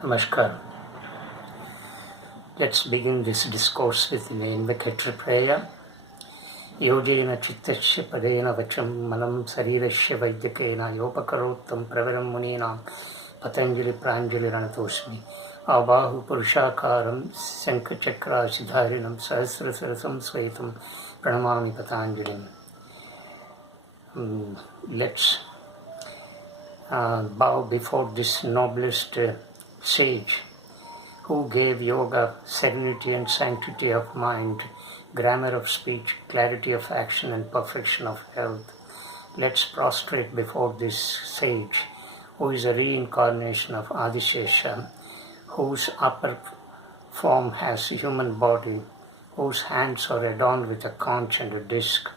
Namaskar. Let's begin this discourse with an invocatory prayer. Yojena chittasya padena vacham manam sarirasya vaidyakena yopakarottam pravaram muninam patanjali pranjali ranatosmi abahu purushakaram sankachakra siddharinam sahasra sarasam svaitam pranamami patanjalim. Let's bow before this noblest sage who gave yoga serenity and sanctity of mind, grammar of speech, clarity of action and perfection of health. Let's prostrate before this sage who is a reincarnation of Adishesha, whose upper form has a human body, whose hands are adorned with a conch and a disc,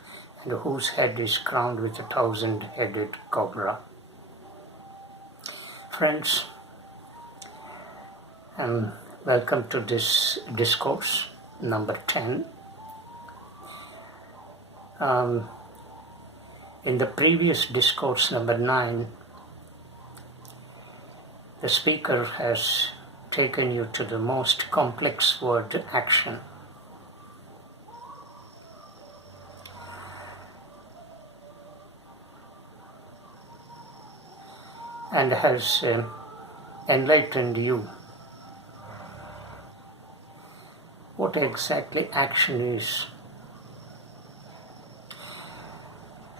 and whose head is crowned with a 1,000-headed cobra. Friends, welcome to this discourse number 10. In the previous discourse number 9, the speaker has taken you to the most complex word, action. And has enlightened you what exactly action is,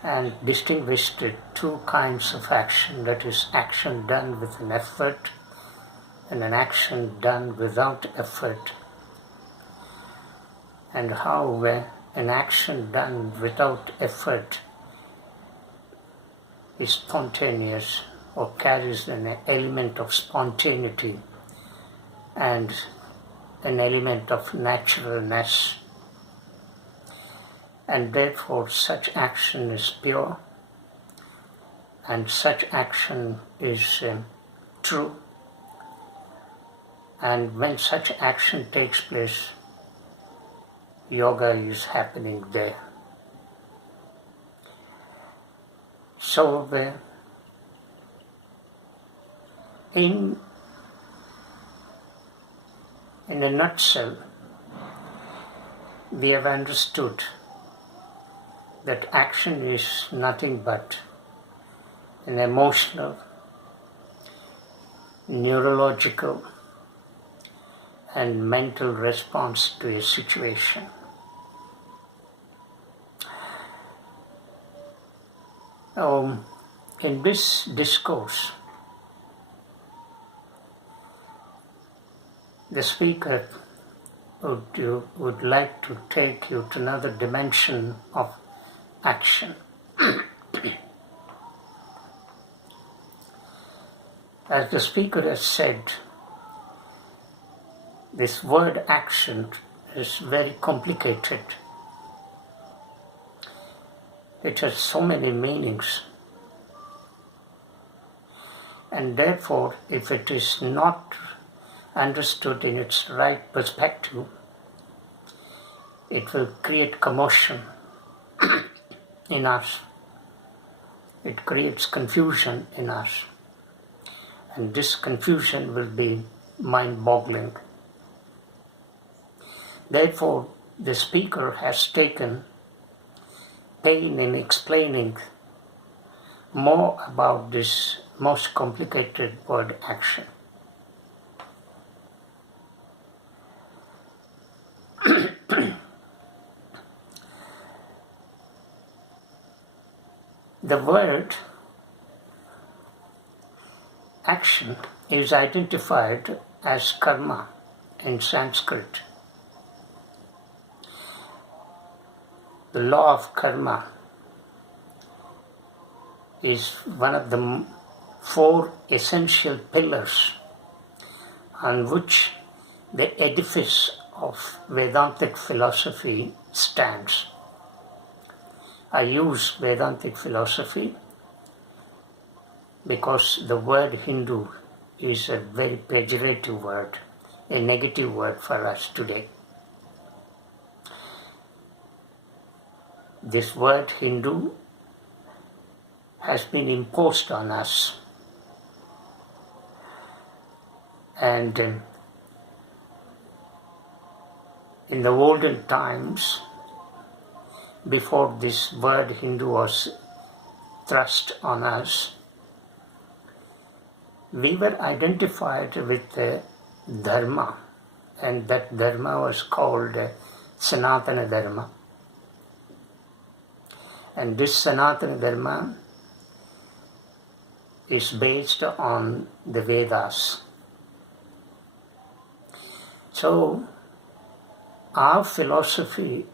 and distinguished two kinds of action, that is, action done with an effort and an action done without effort, and how an action done without effort is spontaneous or carries an element of spontaneity and an element of naturalness, and therefore such action is pure and such action is true, and when such action takes place, yoga is happening there. So in a nutshell, we have understood that action is nothing but an emotional, neurological, and mental response to a situation. In this discourse, the speaker would like to take you to another dimension of action. As the speaker has said, this word action is very complicated. It has so many meanings. And therefore, if it is not understood in its right perspective, it will create commotion in us. It creates confusion in us. And this confusion will be mind-boggling. Therefore, the speaker has taken pain in explaining more about this most complicated word, action. The word action is identified as karma in Sanskrit. The law of karma is one of the 4 essential pillars on which the edifice of Vedantic philosophy stands. I use Vedantic philosophy because the word Hindu is a very pejorative word, a negative word for us today. This word Hindu has been imposed on us And in the olden times, before this word Hindu was thrust on us, we were identified with dharma, and that dharma was called Sanatana Dharma. And this Sanatana Dharma is based on the Vedas. So, our philosophy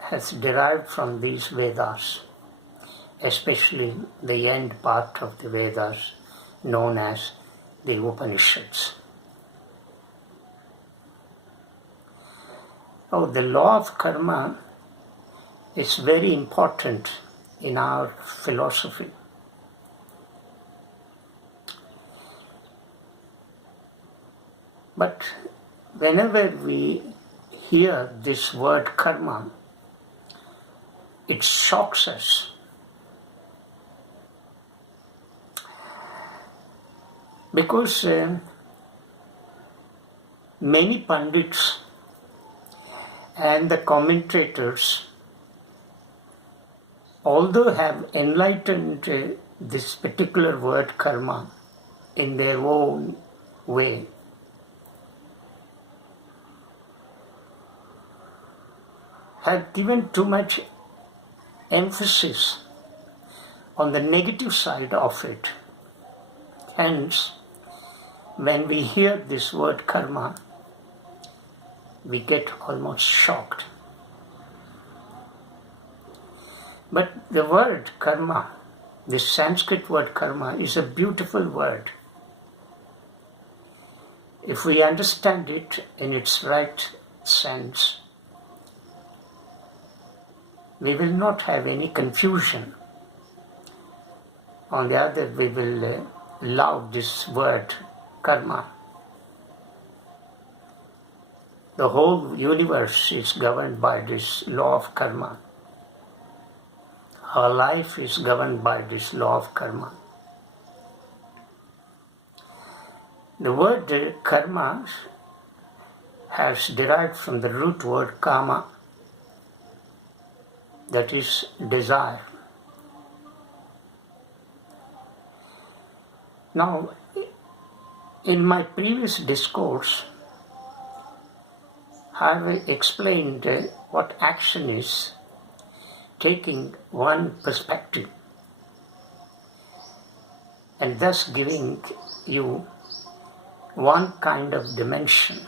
has derived from these Vedas, especially the end part of the Vedas known as the Upanishads. Oh, the law of karma is very important in our philosophy. But whenever we hear this word karma, it shocks us. Because many pundits and the commentators, although have enlightened this particular word karma in their own way, have given too much emphasis on the negative side of it. Hence, when we hear this word karma, we get almost shocked. But the word karma, this Sanskrit word karma, is a beautiful word. If we understand it in its right sense, we will not have any confusion. On the other, we will love this word karma. The whole universe is governed by this law of karma. Our life is governed by this law of karma. The word karma has derived from the root word kama, that is desire. Now, in my previous discourse, I have explained what action is, taking one perspective and thus giving you one kind of dimension.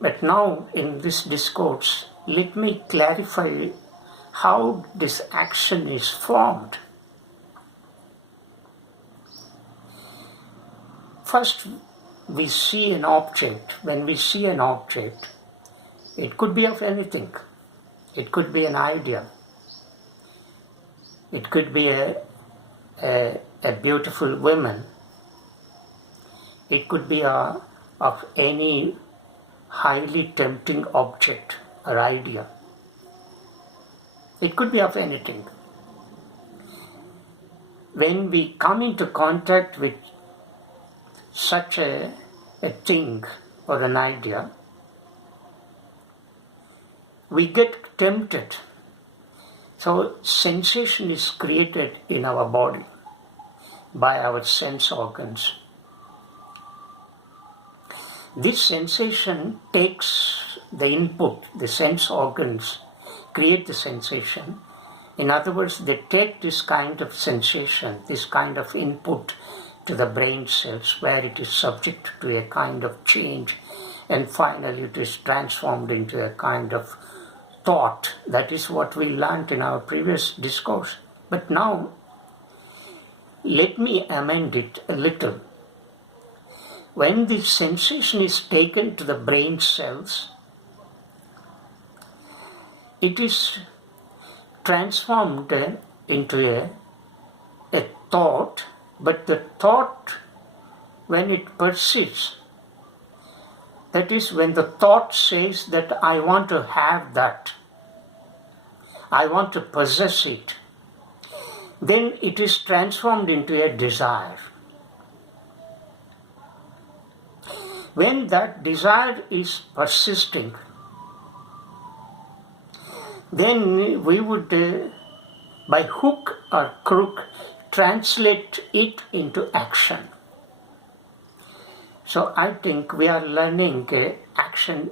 But now in this discourse, let me clarify how this action is formed. First, we see an object. When we see an object, it could be of anything. It could be an idea. It could be a beautiful woman. It could be of any highly tempting object or idea. It could be of anything. When we come into contact with such a thing or an idea, we get tempted. So sensation is created in our body by our sense organs. This sensation takes the input, the sense organs create the sensation. In other words, they take this kind of sensation, this kind of input to the brain cells where it is subject to a kind of change, and finally it is transformed into a kind of thought. That is what we learned in our previous discourse. But now, let me amend it a little. When the sensation is taken to the brain cells, it is transformed into a thought, but the thought, when it persists, that is when the thought says that I want to have that, I want to possess it, then it is transformed into a desire. When that desire is persisting, then we would, by hook or crook, translate it into action. So I think we are learning action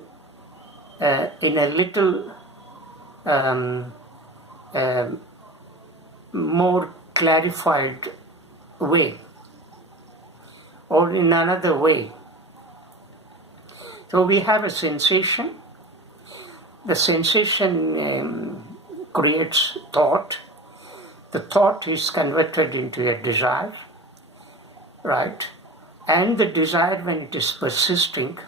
in a little more clarified way, or in another way. So we have a sensation. The sensation creates thought. The thought is converted into a desire, right? And the desire, when it is persisting,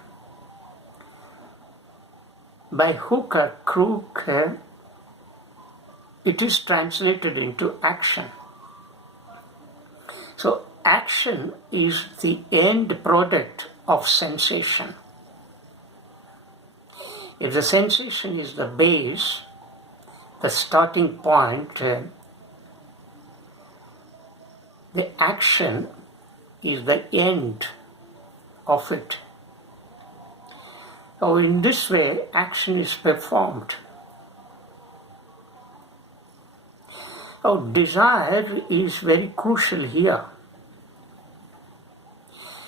by hook or crook, it is translated into action. So action is the end product of sensation. If the sensation is the base, the starting point, the action is the end of it. So in this way, action is performed. So desire is very crucial here.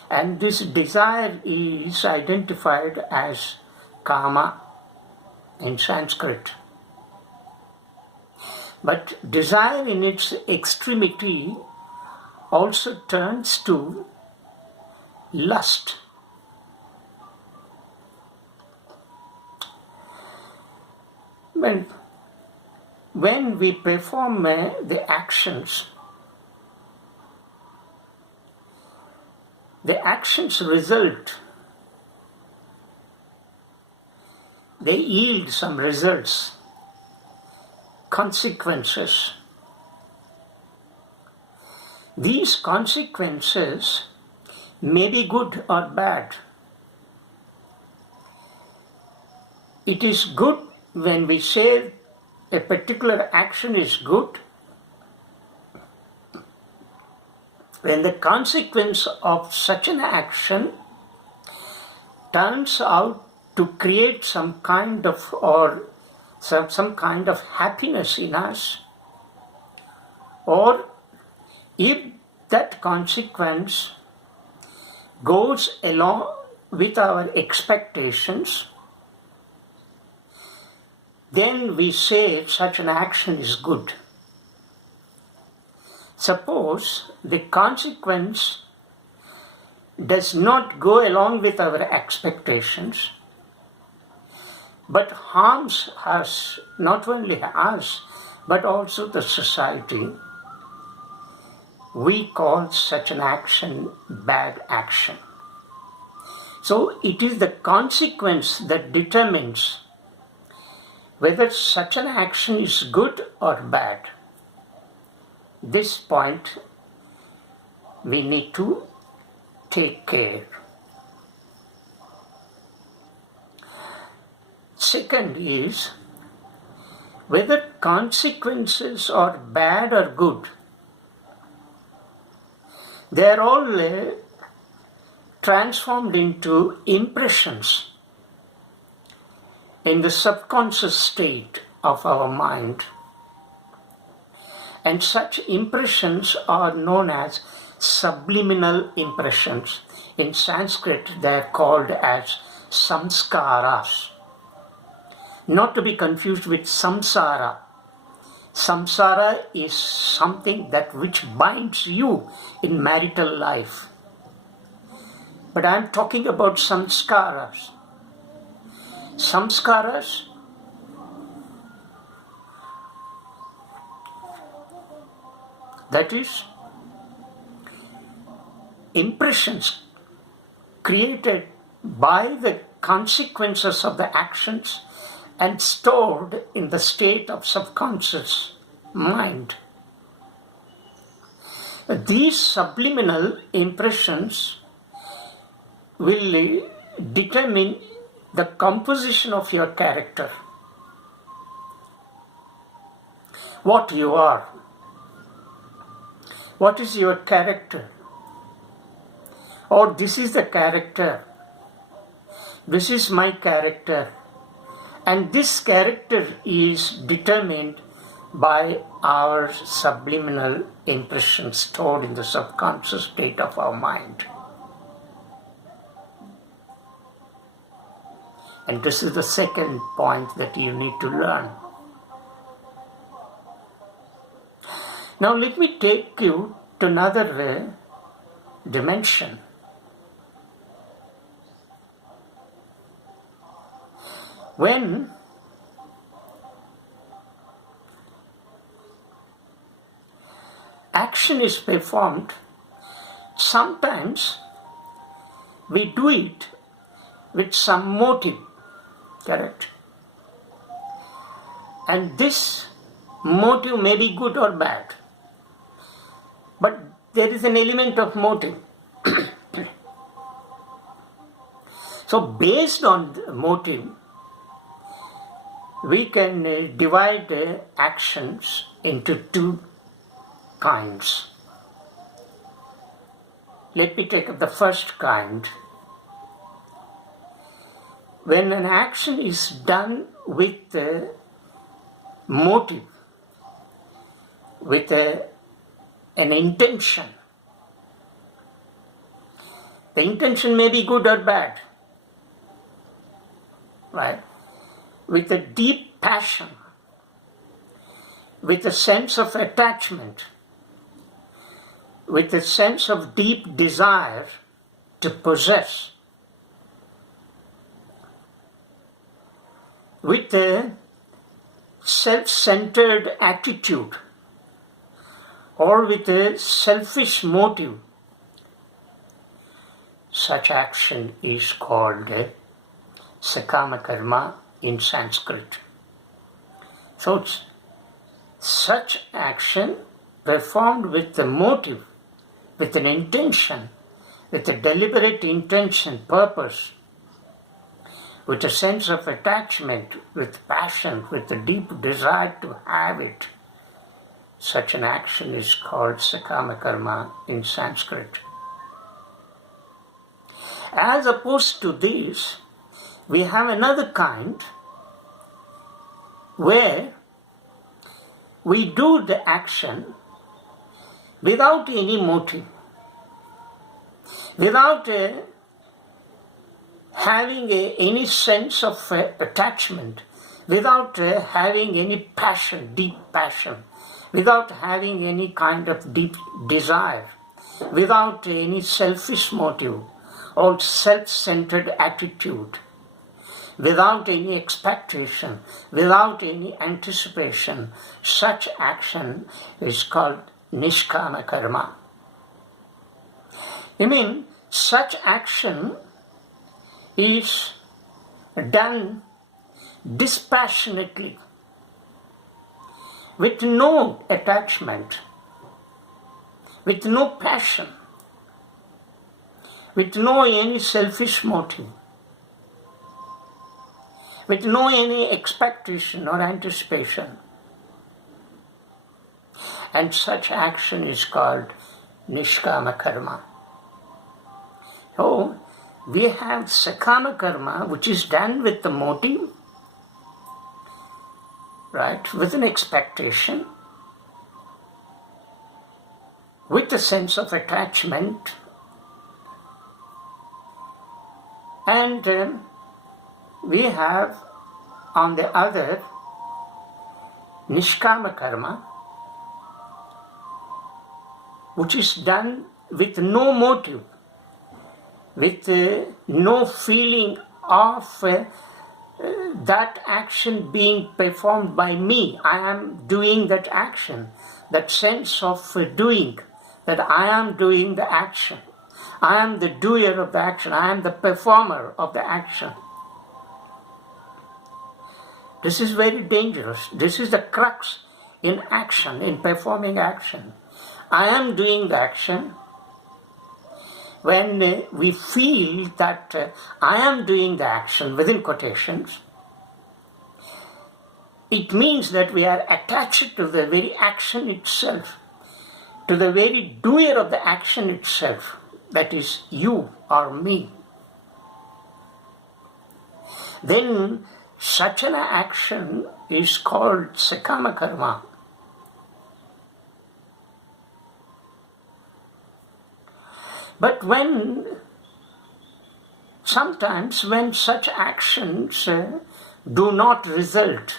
And this desire is identified as kama in Sanskrit. But desire in its extremity also turns to lust. When we perform the actions result. They yield some results, consequences. These consequences may be good or bad. It is good when we say a particular action is good, when the consequence of such an action turns out to create some kind of happiness in us, or if that consequence goes along with our expectations, then we say such an action is good. Suppose the consequence does not go along with our expectations, but harms us, not only us, but also the society, we call such an action bad action. So it is the consequence that determines whether such an action is good or bad. This point we need to take care. Second is whether consequences are bad or good. They are all transformed into impressions in the subconscious state of our mind. And such impressions are known as subliminal impressions. In Sanskrit, they are called as samskaras. Not to be confused with samsara. Samsara is something that which binds you in marital life. But I am talking about samskaras. Samskaras that is impressions created by the consequences of the actions and stored in the state of subconscious mind. These subliminal impressions will determine the composition of your character, what you are. What is your character? Or this is the character. This is my character. And this character is determined by our subliminal impressions stored in the subconscious state of our mind. And this is the second point that you need to learn. Now let me take you to another dimension. When action is performed, sometimes we do it with some motive, correct? And this motive may be good or bad, but there is an element of motive. So based on the motive, we can divide actions into two kinds. Let me take up the first kind. When an action is done with a motive, with an intention, the intention may be good or bad, right? With a deep passion, with a sense of attachment, with a sense of deep desire to possess, with a self-centered attitude, or with a selfish motive, such action is called Sakama karma in Sanskrit. So such action performed with a motive, with an intention, with a deliberate intention, purpose, with a sense of attachment, with passion, with a deep desire to have it, such an action is called Sakama karma in Sanskrit. As opposed to this, we have another kind where we do the action without any motive, without having any sense of attachment, without having any passion, deep passion, without having any kind of deep desire, without any selfish motive or self-centered attitude, without any expectation, without any anticipation. Such action is called Nishkama karma. I mean, such action is done dispassionately, with no attachment, with no passion, with no any selfish motive, with no any expectation or anticipation. And such action is called Nishkama karma. So, we have Sakama karma, which is done with the motive, right, with an expectation, with a sense of attachment, and we have on the other Nishkama karma, which is done with no motive, with no feeling of that action being performed by me. I am doing that action, that sense of doing, that I am doing the action. I am the doer of the action. I am the performer of the action. This is very dangerous. This is the crux in action, in performing action. I am doing the action. When we feel that I am doing the action, within quotations, it means that we are attached to the very action itself, to the very doer of the action itself, that is you or me, then such an action is called Sakama karma. But sometimes when such actions do not result,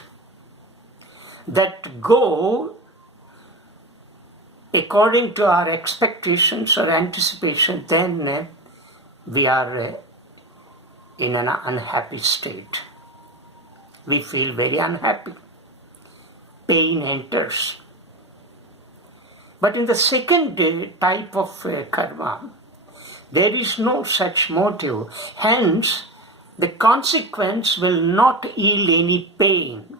that go according to our expectations or anticipation, then we are in an unhappy state. We feel very unhappy. Pain enters. But in the second type of karma, there is no such motive. Hence, the consequence will not yield any pain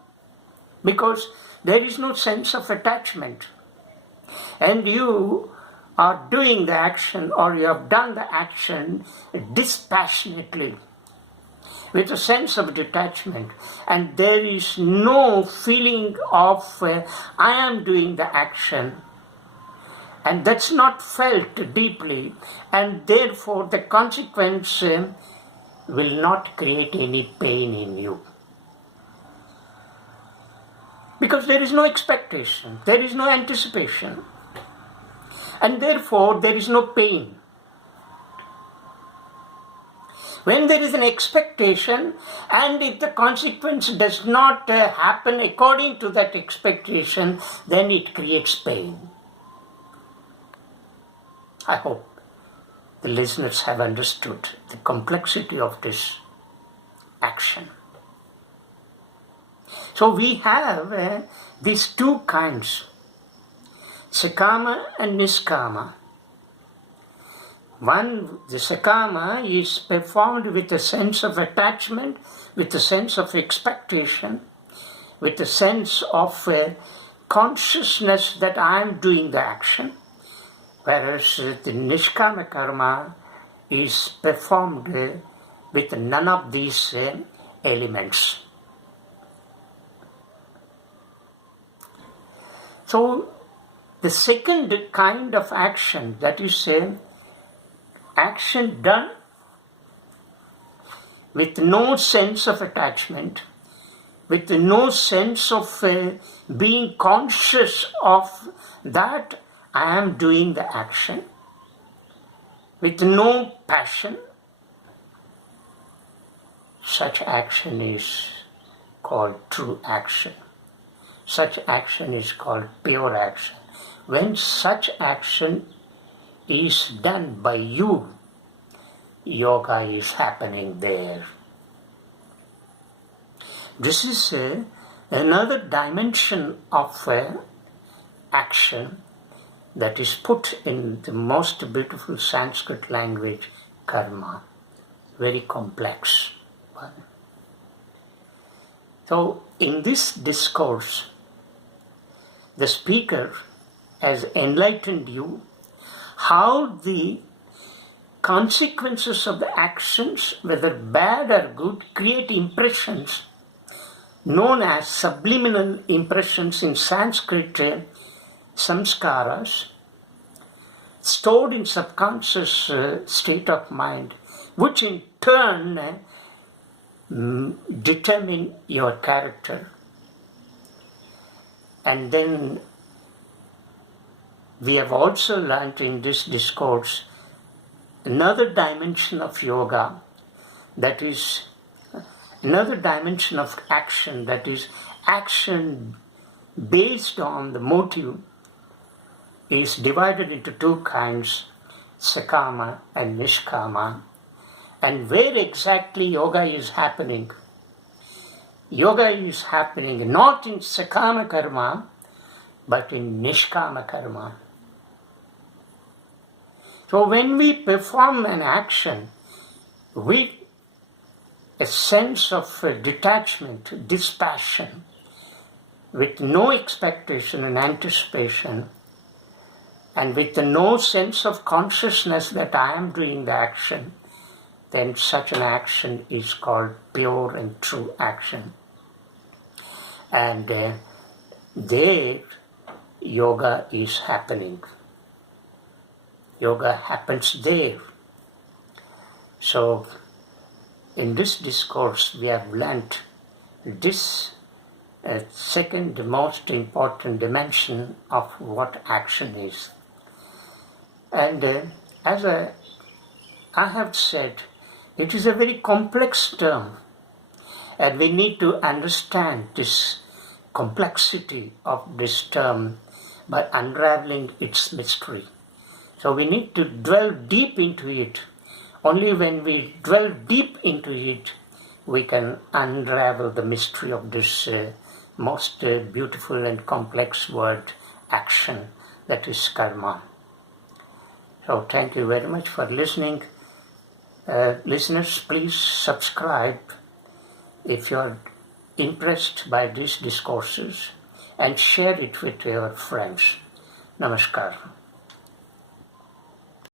because there is no sense of attachment. And you are doing the action, or you have done the action dispassionately, with a sense of detachment, and there is no feeling of I am doing the action, and that's not felt deeply, and therefore the consequence will not create any pain in you. Because there is no expectation, there is no anticipation, and therefore there is no pain. When there is an expectation, and if the consequence does not happen according to that expectation, then it creates pain. I hope the listeners have understood the complexity of this action. So we have these two kinds, Sakama and Nishkama. One, the Sakama, is performed with a sense of attachment, with a sense of expectation, with a sense of consciousness that I am doing the action, whereas the Nishkama karma is performed with none of these elements. So, the second kind of action, that is action done with no sense of attachment, with no sense of being conscious of that I am doing the action, with no passion, such action is called true action. Such action is called pure action. When such action is done by you, yoga is happening there. This is another dimension of action that is put in the most beautiful Sanskrit language, karma. Very complex one. So, in this discourse, the speaker has enlightened you how the consequences of the actions, whether bad or good, create impressions known as subliminal impressions in Sanskrit, samskaras, stored in subconscious state of mind, which in turn determine your character. And then we have also learnt in this discourse another dimension of yoga, that is another dimension of action, that is action based on the motive, is divided into two kinds, Sakama and Nishkama. And where exactly yoga is happening? Yoga is happening not in Sakama karma, but in Nishkama karma. So when we perform an action with a sense of detachment, dispassion, with no expectation and anticipation, and with no sense of consciousness that I am doing the action, then such an action is called pure and true action. And there yoga is happening. Yoga happens there. So, in this discourse, we have learnt this second most important dimension of what action is. And as I have said, it is a very complex term, and we need to understand this complexity of this term by unraveling its mystery. So we need to delve deep into it. Only when we delve deep into it, we can unravel the mystery of this most beautiful and complex word, action, that is karma. So thank you very much for listening. Listeners, please subscribe if you are impressed by these discourses and share it with your friends. Namaskar.